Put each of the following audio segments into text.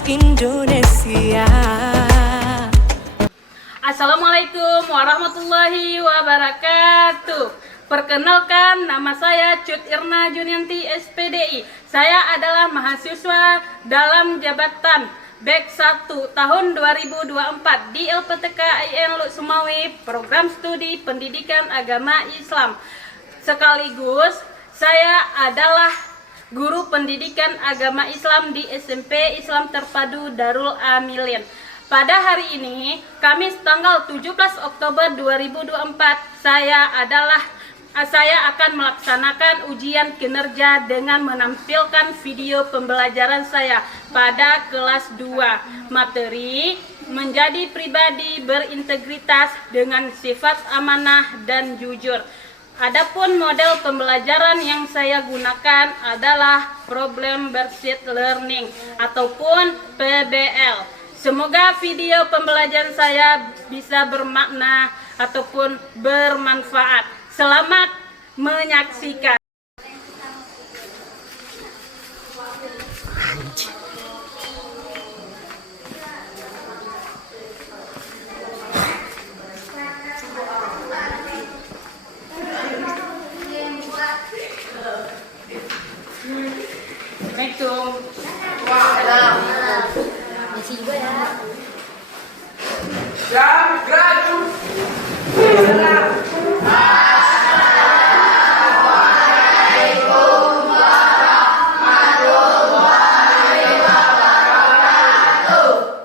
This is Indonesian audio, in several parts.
Kompas Indonesia. Assalamualaikum warahmatullahi wabarakatuh. Perkenalkan, nama saya Cut Irna Junianti SPDI. Saya adalah mahasiswa dalam jabatan BEK 1 tahun 2024 di LPTK IN Luk Sumawi, program studi pendidikan agama Islam. Sekaligus saya adalah guru pendidikan agama Islam di SMP Islam Terpadu Darul Amilin. Pada hari ini, Kamis tanggal 17 Oktober 2024, saya akan melaksanakan ujian kinerja dengan menampilkan video pembelajaran saya pada kelas 2. Materi menjadi pribadi berintegritas dengan sifat amanah dan jujur. Adapun model pembelajaran yang saya gunakan adalah Problem Based Learning ataupun PBL. Semoga video pembelajaran saya bisa bermakna ataupun bermanfaat. Selamat menyaksikan. Assalamualaikum. Masih juga ya.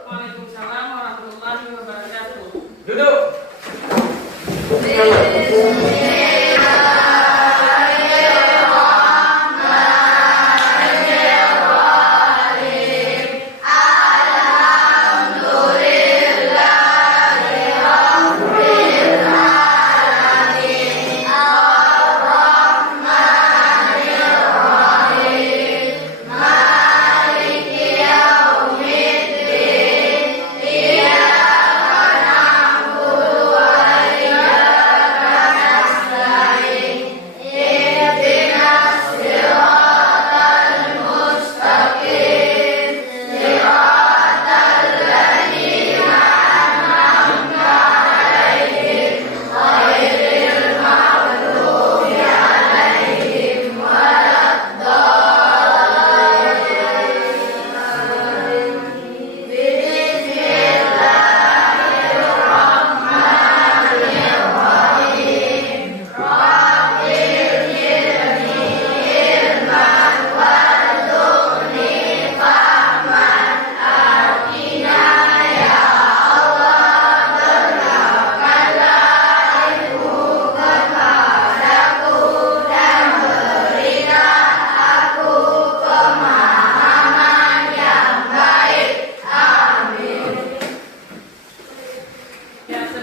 Waalaikumsalam warahmatullahi wabarakatuh. Duduk.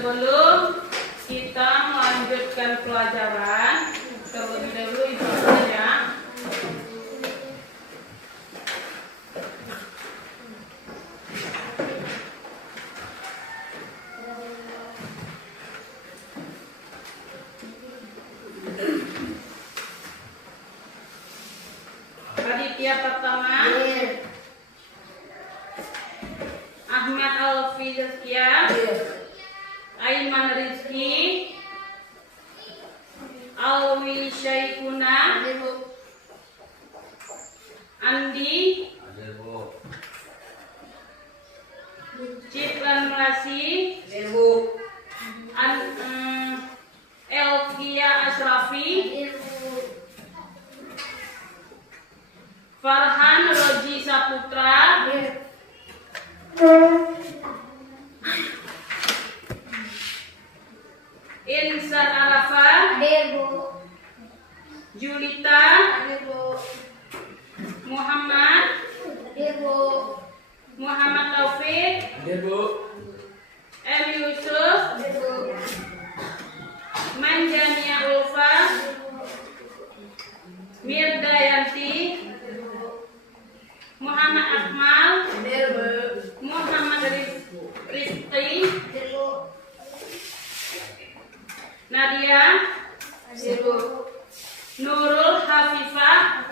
Sebelum kita melanjutkan pelajaran, terlebih dahulu itu saja. Panitia pertama, Ahmad Alfizkia, Aiman Rizki, Alwi Syaikuna, Andi, Cipran Melasi, Elkia Asrafi, Farhan Roji Saputra, Insar Arafa, Julita, Muhammad Taufik, M. Yusuf, Manjania Ulfa, Mirdayanti, Muhammad Akmal, Muhammad Rizki, Nadia, Nurul Hafifah,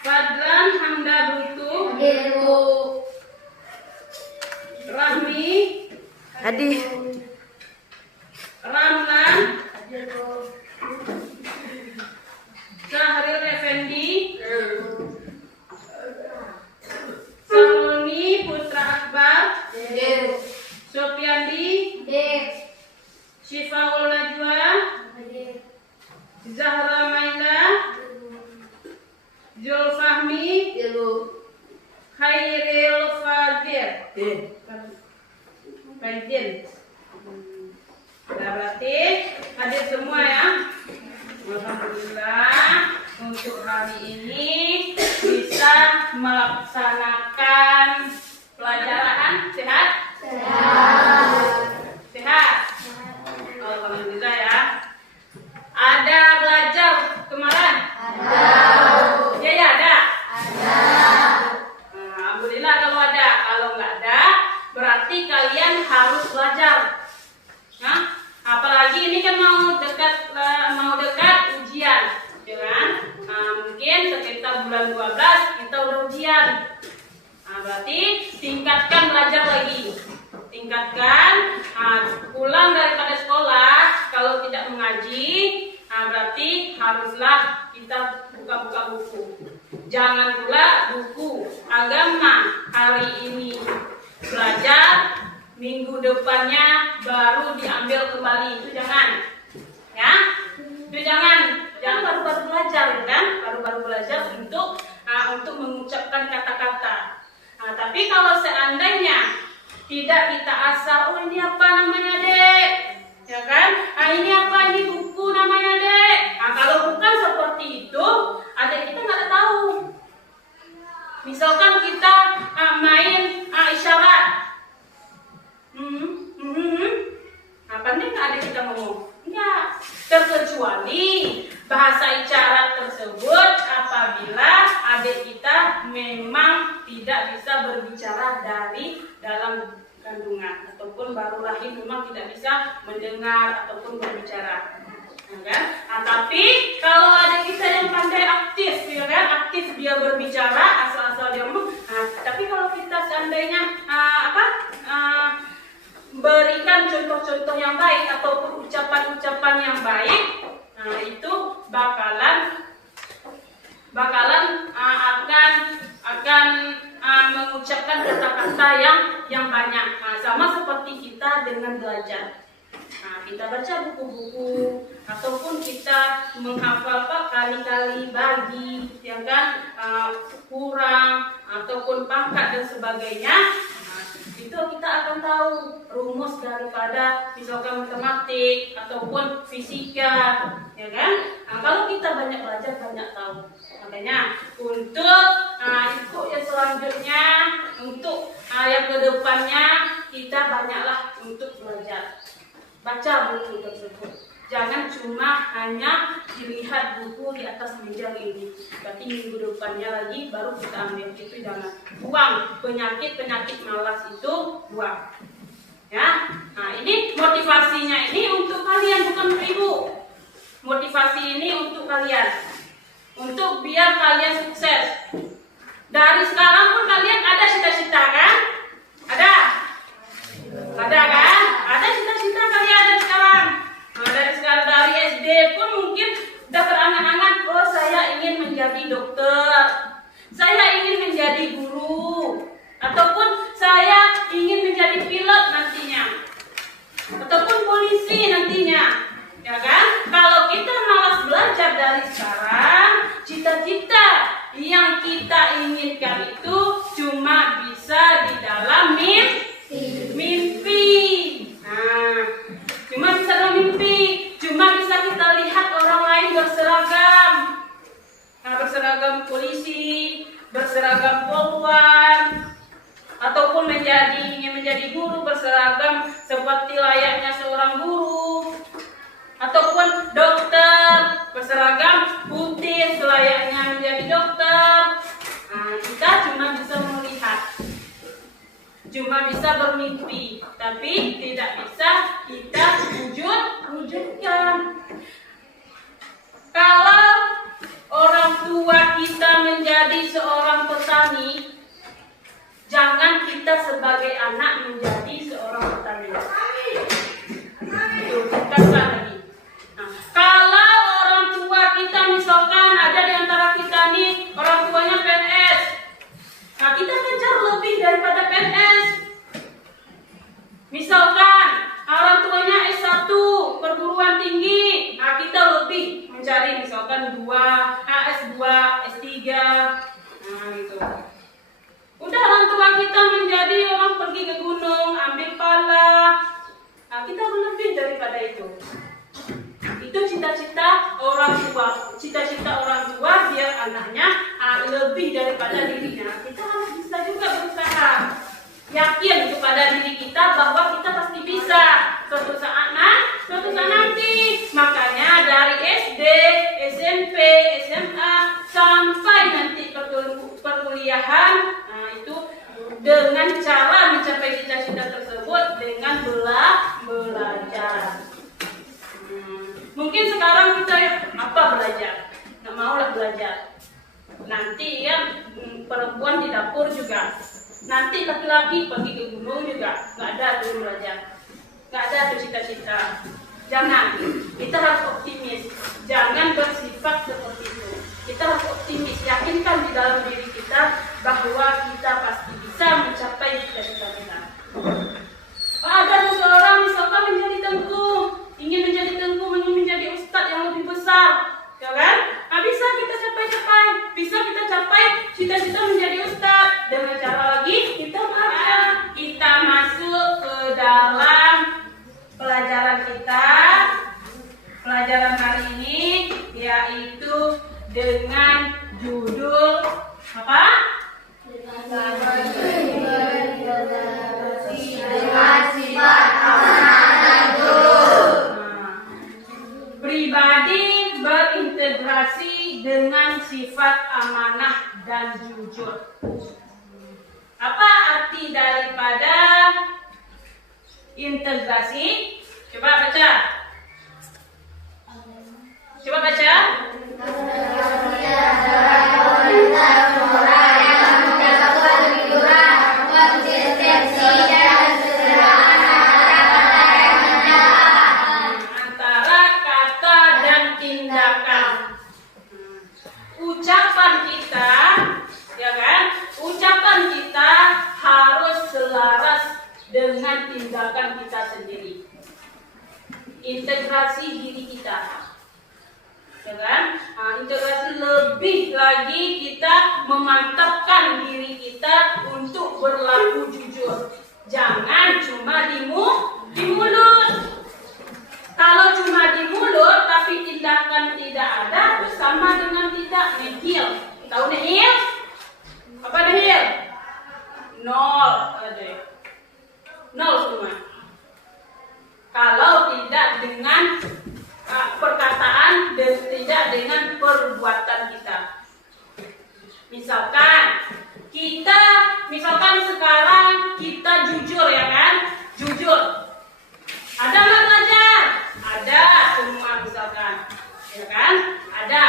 Fadlan Hamda butuh. Hadir, Bu. Rahmi. Hadir. Ramlan. Hadir, Bu. Syahril Effendi. Saloni Putra Akbar. Hadir. Sopiandi. Hadir. Syifaul Najwa. Hadir. Zahra Maila. Zulfahmi. Hadir, Bu. Khairil Fadil. Fadil. Nah, berarti hadir semua ya. Alhamdulillah untuk hari ini bisa melaksanakan pelajaran. Sehat? Sehat. Alhamdulillah ya. Ada belajar kemarin? Ya, ya ada. Alhamdulillah kalau ada. Kalau nggak ada, berarti kalian harus belajar. Nah, apalagi ini kan mau dekat ujian, ya kan? Mungkin sekitar bulan 12 kita udah ujian. Nah, berarti tingkatkan belajar lagi. Tingkatkan, pulang daripada sekolah kalau tidak mengaji, berarti haruslah kita buka-buka buku. Jangan pula buku agama hari ini belajar, minggu depannya baru diambil kembali. Itu jangan, ya. Itu jangan baru-baru belajar, kan? Baru-baru belajar untuk mengucapkan kata-kata. Nah, tapi kalau seandainya tidak kita asal, oh ini apa namanya dek, ya kan? Ini apa, ini buku namanya dek. Nah, kalau bukan seperti itu, adik kita nggak tahu. Misalkan kita main isyarat, pandai nggak adik kita ngomong? Enggak, terkecuali bahasa isyarat tersebut apabila adik kita memang tidak bisa berbicara dari dalam kandungan ataupun baru lahir memang tidak bisa mendengar ataupun berbicara, ya kan? Tapi kalau adik kita yang pandai aktif, ya kan? Aktif dia berbicara asal-asal dia ngomong. Tapi kalau kita seandainya berikan contoh-contoh yang baik ataupun ucapan-ucapan yang baik, itu bakalan akan mengucapkan kata-kata yang banyak. Sama seperti kita dengan belajar. Kita baca buku-buku ataupun kita menghafal kali-kali bagi, ya kan, kurang ataupun pangkat dan sebagainya. Itu kita akan tahu rumus daripada misalkan matematik ataupun fisika, ya kan? Kalau kita banyak belajar, banyak tahu. Makanya untuk itu yang selanjutnya, untuk yang kedepannya kita banyaklah untuk belajar. Baca buku tersebut. Jangan cuma hanya dilihat buku di atas meja ini. Berarti minggu depannya lagi baru kita ambil. Itu jangan. Buang penyakit malas itu, buang. Ya. Nah, ini motivasinya ini untuk kalian, bukan untuk ibu. Motivasi ini untuk kalian. Untuk biar kalian sukses. Dari sekarang pun kalian ada cita-cita kan? Ada? Ada kan? Ada cita-cita kalian dari sekarang. Dari SD pun mungkin udah berangan-angan, oh saya ingin menjadi dokter, saya ingin menjadi guru, ataupun saya ingin menjadi pilot nantinya, ataupun polisi nantinya, ya kan? Kalau kita malas belajar dari sekarang, cita-cita yang kita inginkan itu cuma bisa di dalam mimpi. Cuma bisa dalam mimpi. Cuma bisa kita lihat orang lain berseragam. Berseragam polisi, berseragam poluan, ataupun ingin menjadi guru berseragam seperti layaknya seorang guru, ataupun dokter berseragam putih selayaknya menjadi dokter. Kita cuma bisa melihat, cuma bisa bermimpi, tapi tidak bisa kita wujudkan. Kalau orang tua kita menjadi seorang kita sebagai anak menjadi seorang petani. Tekankan lagi. Nah, kalau orang tua kita misalkan ada di antara kita nih orang tuanya PNS, nah kita kejar lebih daripada PNS. Misalkan orang tuanya S1 perguruan tinggi, nah kita lebih mencari misalkan S2, S3, nah gitu. Udah orang tua kita menjadi orang pergi ke gunung, ambil pala, nah kita lebih daripada itu. Itu cita-cita orang tua. Cita-cita orang tua biar anaknya lebih daripada dirinya. Kita harus bisa juga berusaha. Yakin kepada diri kita bahwa kita pasti bisa. Suatu saat nanti. Makanya dari SD, SMP, SMA sampai nanti perkuliahan, nah itu dengan cara mencapai cita-cita tersebut dengan belajar. Mungkin sekarang kita belajar, nggak mau lah belajar. Nanti ya perempuan di dapur juga. Nanti laki-laki pergi ke gunung juga, nggak ada tuh belajar, nggak ada tuh cita-cita. Jangan, kita harus optimis, jangan bersifat seperti itu. Kita harus optimis, yakinkan di dalam diri kita bahwa kita pasti bisa mencapai cita-cita kita. Ada seseorang misalkan menjadi tengku, ingin menjadi tengku, ingin menjadi ustadz yang lebih besar, ya kan? Nah, bisa kita capai, bisa kita capai cita-cita menjadi ustadz dengan cara lagi kita belajar, kita masuk ke dalam pelajaran kita, pelajaran hari ini yaitu dengan judul apa? Pribadi berintegrasi dengan sifat amanah dan jujur. Apa arti daripada integrasi? Coba baca. Antara kata dan tindakan. Ucapan kita, ya kan? Ucapan kita harus selaras dengan tindakan kita sendiri. Integrasi diri kita, ya kan? Nah, integrasi lebih lagi kita memantapkan diri kita untuk berlaku jujur. Jangan cuma di mulut. Kalau cuma di mulut tapi tindakan tidak ada, itu sama dengan tidak nihil. Tahu nihil? Apa nihil? Nol aja. Nol semua. Kalau tidak dengan perkataan dan tidak dengan perbuatan kita. Misalkan sekarang kita jujur, ya kan? Jujur. Ada nggak belajar? Ada semua misalkan, ya kan? Ada.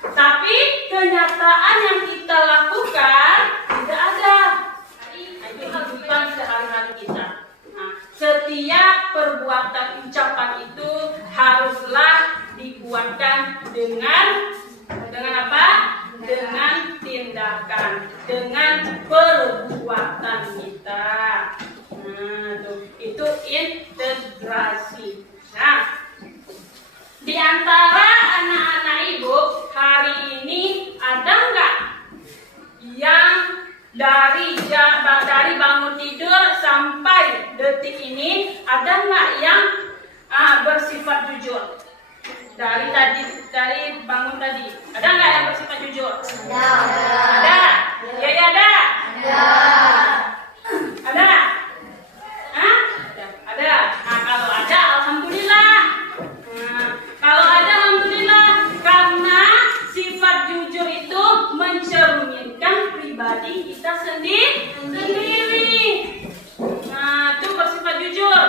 Tapi kenyataan yang kita lakukan tidak ada. Itu kehidupan sehari-hari kita. Nah, setiap perbuatan ucapan itu haruslah dikuatkan dengan apa? Dengan tindakan, dengan perbuatan kita. Nah, itu integrasi. Nah, di antara anak-anak ibu hari ini ada nggak yang dari bangun tidur sampai detik ini ada nggak yang bersifat jujur? Dari bangun tadi ada nggak yang bersifat jujur? Ada. Ya ada. Ada. Ada. Nah, kalau ada, alhamdulillah. Kalau ada, alhamdulillah, karena sifat jujur itu mencerminkan pribadi kita sendiri. Nah, itu bersifat jujur.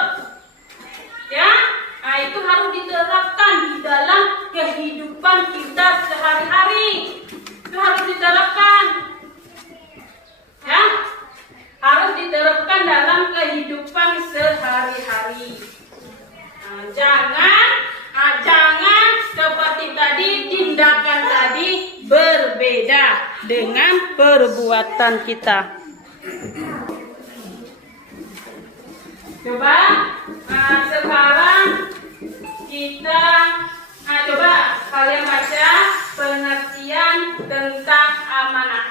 Ya, nah itu harus diterapkan di dalam kehidupan kita sehari-hari. Itu harus diterapkan. Ya, tindakan tadi berbeda dengan perbuatan kita. Coba sekarang kita coba kalian baca pengertian tentang amanah.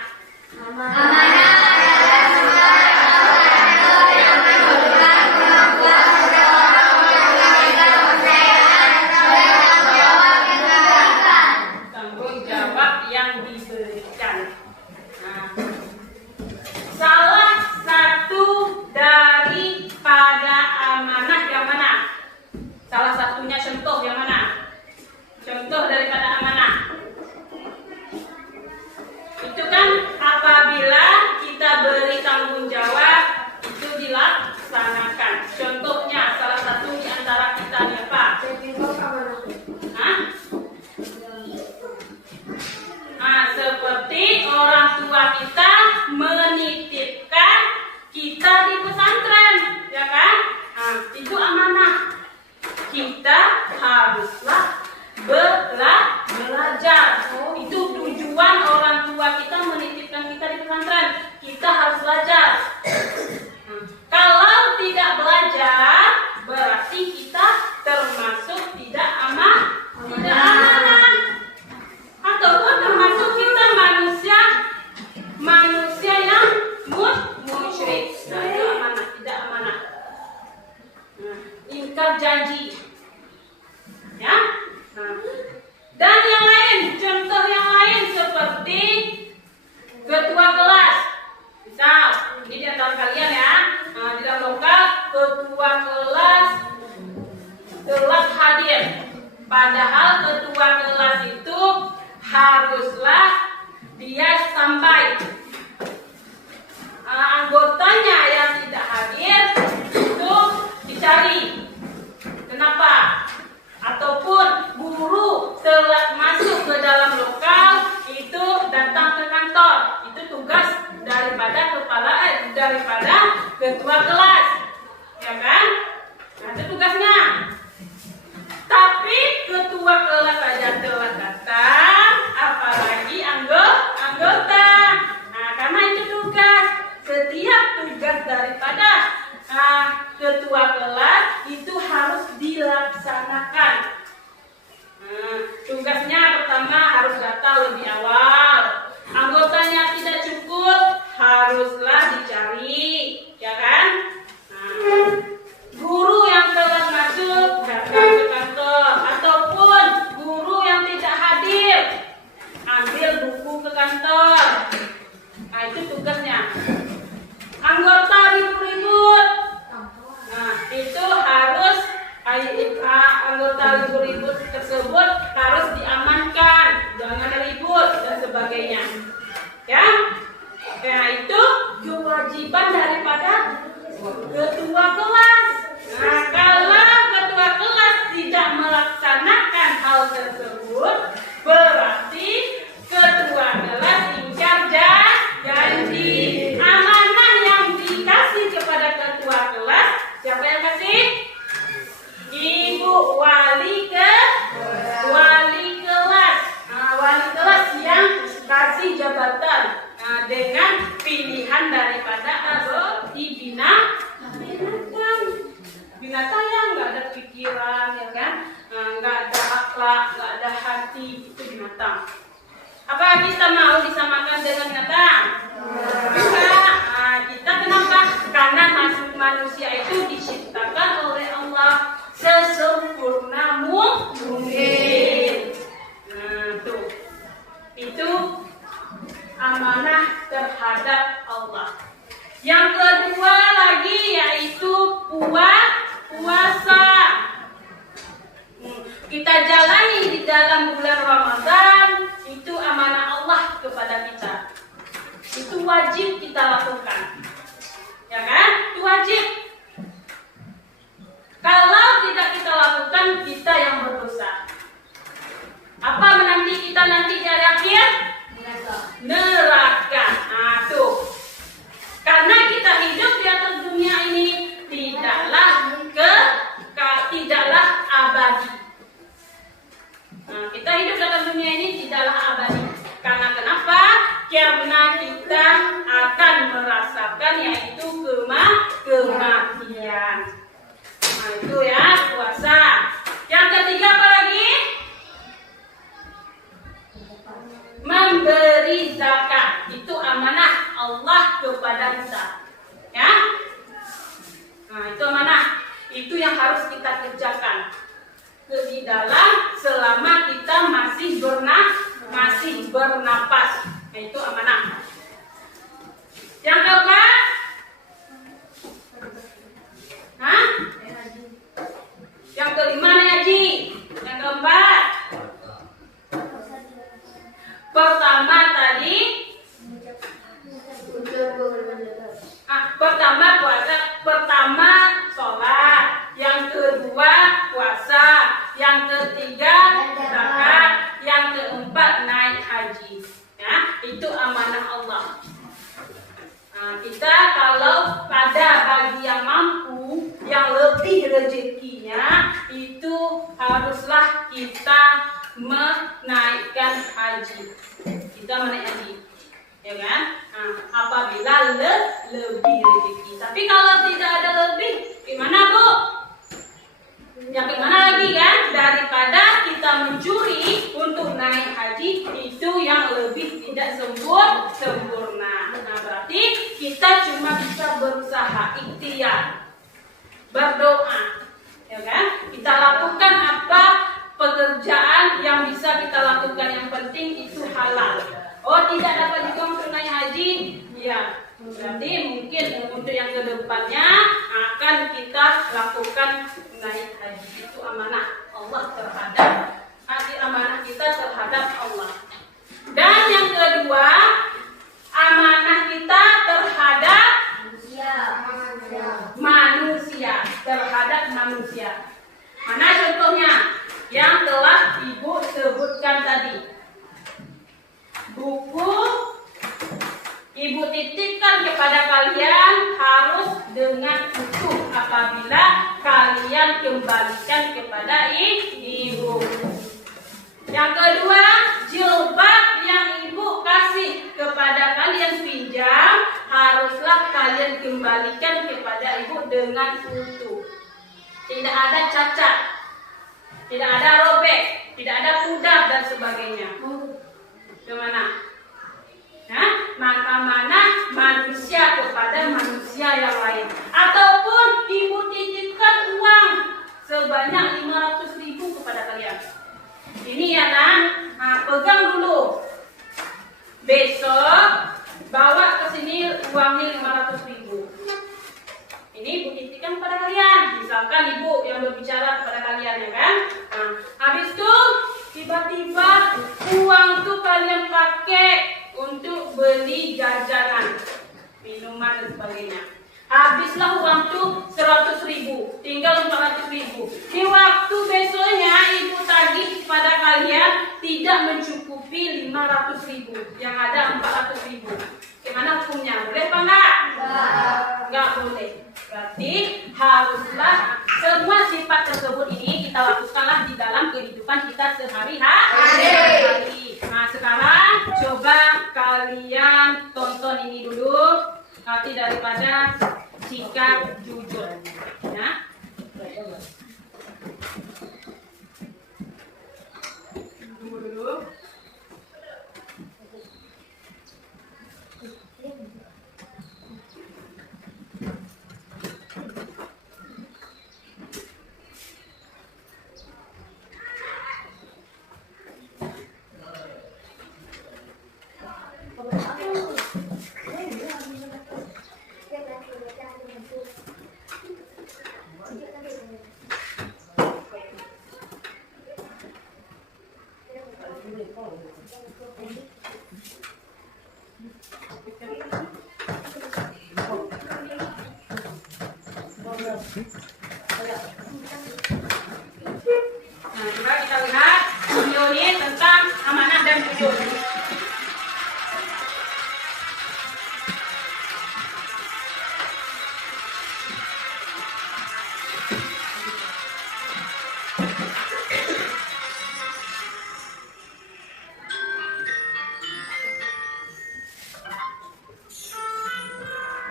Tanggung jawab yang diberikan. Salah satu daripada amanah yang mana? Salah satunya contoh yang mana? Contoh daripada amanah. Itu kan apabila kita beri tanggung jawab itu dilaksanakan. Contohnya salah satu di antara kita apa? Seperti orang tua kita menitipkan kita di pesantren, ya kan? Itu amanah. Kita haruslah belajar. Itu tujuan orang tua kita menitipkan kita di pesantren. Kita harus belajar. Kalau tidak belajar, berarti kita termasuk tidak amanah. Ataupun termasuk kita manusia yang musyrik. Nah, itu amanah, tidak amanah. Ingkar janji. Ya. Dan yang lain, contoh yang lain seperti ketua kelas. Misal, ini di antara kalian ya, di dalam lokal ketua kelas telat hadir. Padahal ketua kelas itu haruslah dia sampai. Anggotanya yang tidak hadir itu dicari. Kenapa? Ataupun guru telat masuk ke dalam lokal itu datang ke kantor. Itu tugas daripada ketua kelas, ya kan? Nah, itu tugasnya. Tapi ketua kelas saja telat datang, apalagi anggota. Nah, karena itu tugas. Setiap tugas daripada ketua kelas itu harus dilaksanakan. Tugasnya pertama harus datang lebih awal. Anggotanya tidak cukup, haruslah dicari, ya kan? Guru yang telat masuk datang ke kantor, ataupun guru yang tidak hadir ambil buku ke kantor. Nah, itu tugasnya. Anggota ribut-ribut. Nah, itu harus anggota ribut-ribut tersebut harus diamankan, jangan ribut dan sebagainya. Ya. Nah, itu kewajiban daripada ketua kelas. Nah, kalau ketua kelas tidak melaksanakan hal tersebut, berarti ketua kelas ingkar janji. Amanah yang dikasih kepada ketua kelas, siapa yang kasih? Ibu wali kelas. Wali kelas yang kasih jabatan dengan pilihan daripada binatang yang nggak ada pikiran, ya kan? Nggak ada akhlak, nggak ada hati, itu binatang. Apa kita mau disamakan dengan binatang? Kita kenapa? Karena manusia itu diciptakan oleh Allah sesempurna mungkin. Tuh. Itu amanah terhadap Allah. Yang kedua lagi yaitu puasa. Kita jalani di dalam bulan Ramadan, itu amanah Allah kepada kita. Itu wajib kita lakukan. Ya kan? Itu wajib. Kalau tidak kita lakukan, kita yang berdosa. Apa menanti kita nanti di hari akhir? Neraka. Nah, tuh. Karena kita hidup di atas dunia ini tidaklah abadi. Nah, kita hidup di atas dunia ini kerjakan di dalam selama kita masih bernapas. Nah, itu amanah. Yang keempat, yang kelima nih Haji. Yang keempat, pertama tadi, pertama puasa, pertama sholat, yang kedua puasa, yang ketiga zakat, yang keempat naik haji. Ya, itu amanah Allah. Nah, kita kalau pada bagi yang mampu, yang lebih rezekinya, itu haruslah kita menaikkan haji. Kita menaik haji, ya kan? Nah, apabila lebih rezeki. Tapi kalau tidak ada lebih, gimana Bu? Yang gimana lagi kan? Daripada kita mencuri untuk naik haji, itu yang lebih tidak sempurna. Nah, berarti kita cuma bisa berusaha, ikhtiar, berdoa, ya kan? Kita lakukan apa pekerjaan yang bisa kita lakukan, yang penting itu halal. Oh, tidak dapat juga untuk naik haji, ya. Berarti mungkin untuk yang kedepannya akan kita lakukan naik haji. Itu amanah Allah terhadap amanah kita terhadap Allah. Dan yang kedua, amanah kita terhadap manusia, terhadap manusia. Mana contohnya yang telah Ibu sebutkan tadi? Buku Ibu titipkan kepada kalian harus dengan utuh apabila kalian kembalikan kepada Ibu. Yang kedua, jilbab yang Ibu kasih kepada kalian pinjam haruslah kalian kembalikan kepada Ibu dengan utuh. Tidak ada cacat, tidak ada robek, tidak ada pudar dan sebagainya. Gimana? Mana manusia kepada manusia yang lain. Ataupun Ibu titipkan uang sebanyak 500.000 kepada kalian. Ini ya pegang dulu. Besok bawa ke sini uangnya 500.000. Ini Ibu titipkan kepada kalian. Misalkan Ibu yang berbicara kepada kalian, ya kan? Nah, habis itu tiba-tiba uang itu kalian pakai untuk beli jajanan, minuman dan sebagainya. Habislah uang itu 100.000, tinggal 400.000. Di waktu besoknya Ibu tagih kepada kalian tidak mencukupi 500.000, yang ada 400.000. Gimana hukumnya? Boleh apa enggak? Enggak boleh. Berarti haruslah semua sifat tersebut ini kita lakukanlah di dalam kehidupan kita sehari-hari. Nah, sekarang coba kalian tonton ini dulu, arti daripada sikap jujur. Ya. Tunggu dulu. Nah, coba kita lihat video ini tentang amanah dan jujur.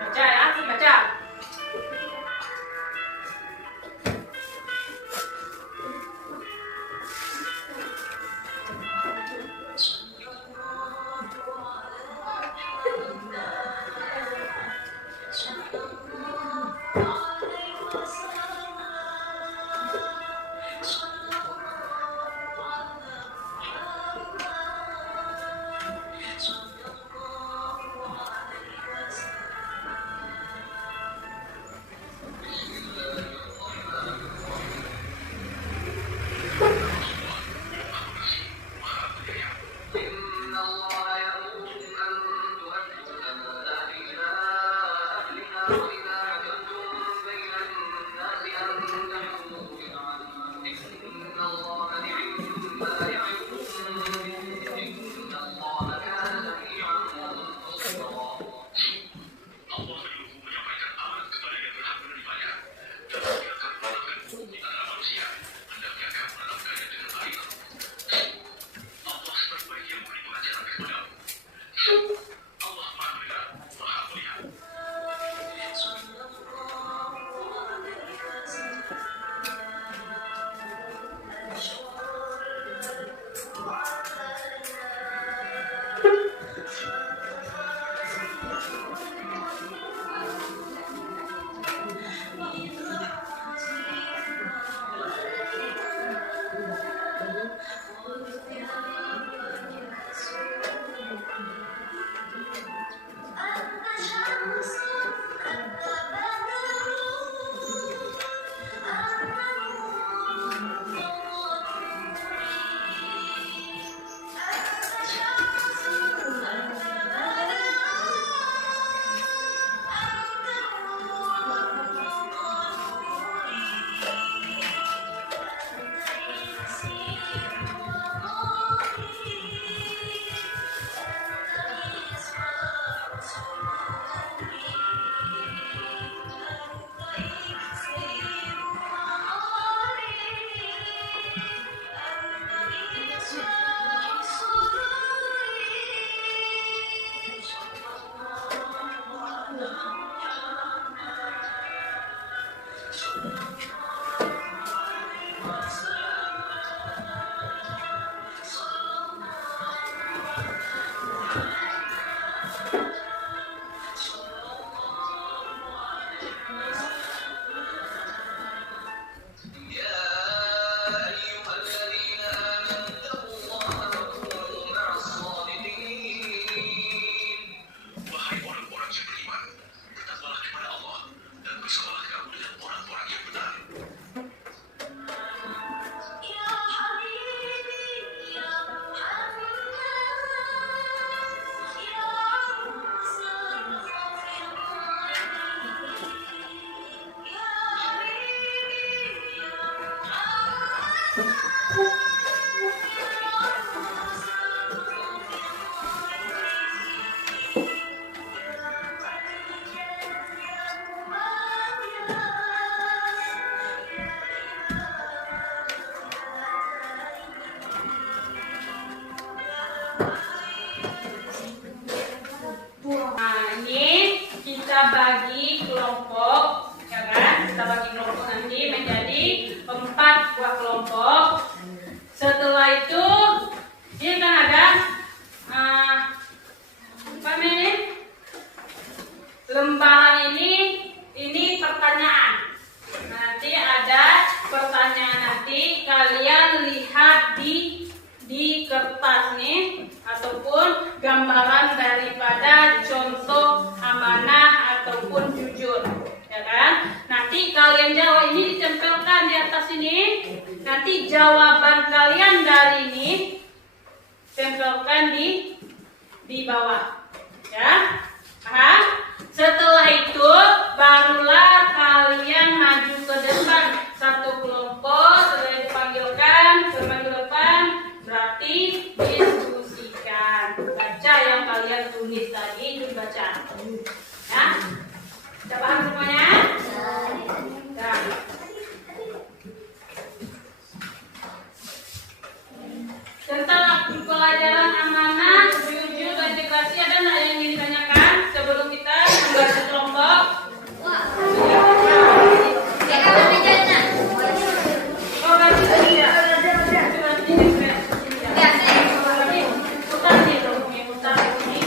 Baca ya, baca. Nah, ini kita bagi kelompok, ya kan? Kita bagi kelompok nanti menjadi 4 buah kelompok. Setelah itu, ini kan ada apa namanya? Lembaran ini pertanyaan. Nanti ada pertanyaan, nanti kalian lihat di kertas nih ataupun gambaran daripada contoh amanah ataupun jujur, ya kan? Nanti kalian jawab, ini ditempelkan di atas ini. Nanti jawaban kalian dari ini tempelkan di bawah, ya. Setelah itu barulah kalian maju ke depan satu kelompok. Setelah dipanggilkan ke depan, berarti diskusikan. Baca yang kalian tulis tadi, itu baca. Ya, sudah paham semuanya? Ya. Tentang pelajaran amanah, jujur, dan integrasi, ada nggak yang ingin ditanyakan sebelum kita membaca kelompok? Oh, berarti tidak. Berarti tidak. Putar nih, putar ini.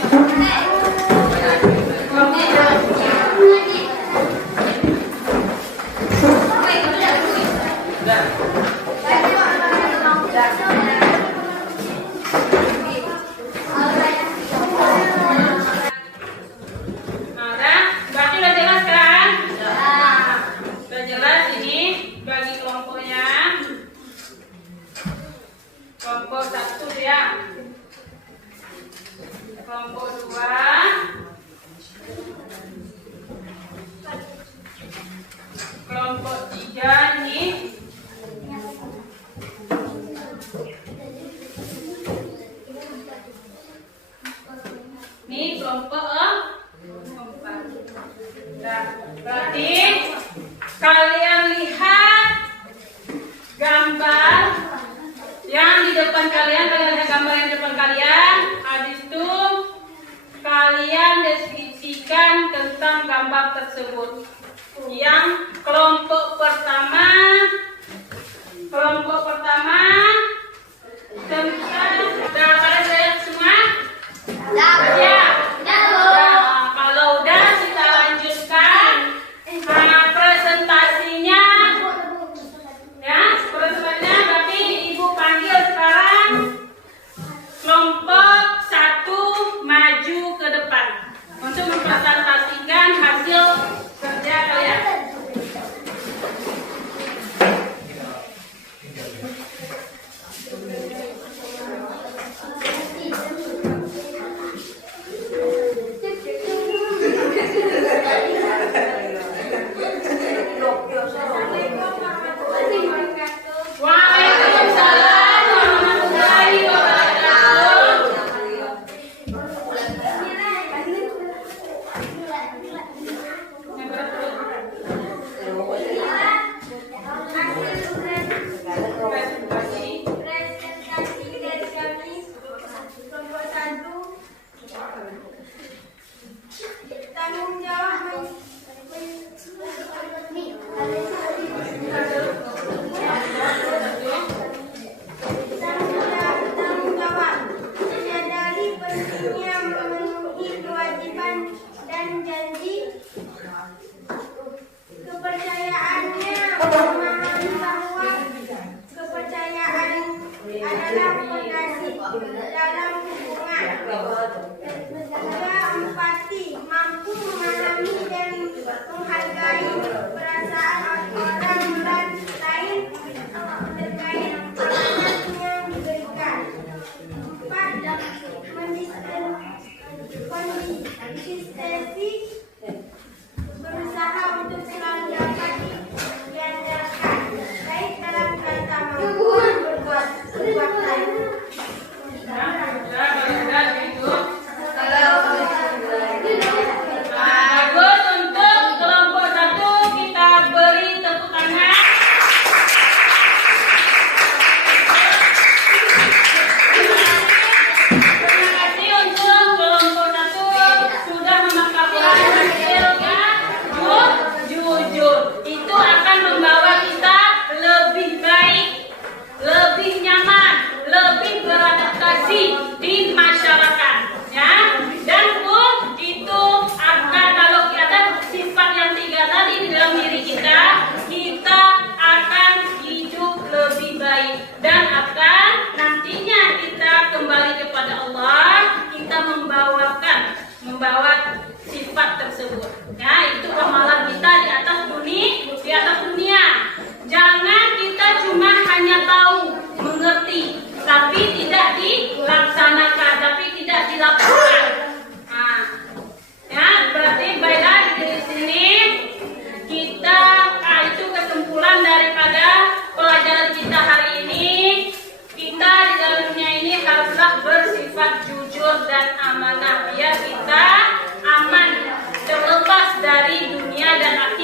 Kelompok 1 ya. Kelompok 2. Kelompok 3 nih. Nih kelompok 4. Nah, berarti kalian lihat gambar yang di depan kalian, lihat gambar yang di depan kalian. Habis itu kalian deskripsikan tentang gambar tersebut. Yang kelompok pertama tentang, kalian lihat semua? Ya. Kalau udah kita lanjutkan presentasinya. Ya, presentasinya berarti Ibu panggil sekarang kelompok 1 maju ke depan untuk mempresentasikan hasil kerja kalian. Waalaikumsalam warahmatullahi wabarakatuh. Presentasi dari kami kelompok 1. Tanggung jawab menyadari pentingnya memenuhi kewajiban dan janji, kepercayaannya memahami bahwa kepercayaan adalah fondasi dalam hubungan. Juga empati, mampu memahami dan menghargai perasaan orang lain terkait amanat yang diberikan. 4. Konsistensi, berusaha untuk selalu dapat diandalkan, baik dalam kata maupun kekemalan kita di atas dunia. Jangan kita cuma hanya tahu, mengerti, tapi tidak dilaksanakan, tapi tidak dilakukan. Nah, ya berarti baiklah di sini kita itu kesimpulan daripada pelajaran kita hari ini. Kita di dalam dunia ini haruslah bersifat jujur dan amanah biar kita aman terlepas dari dunia dan akhirat.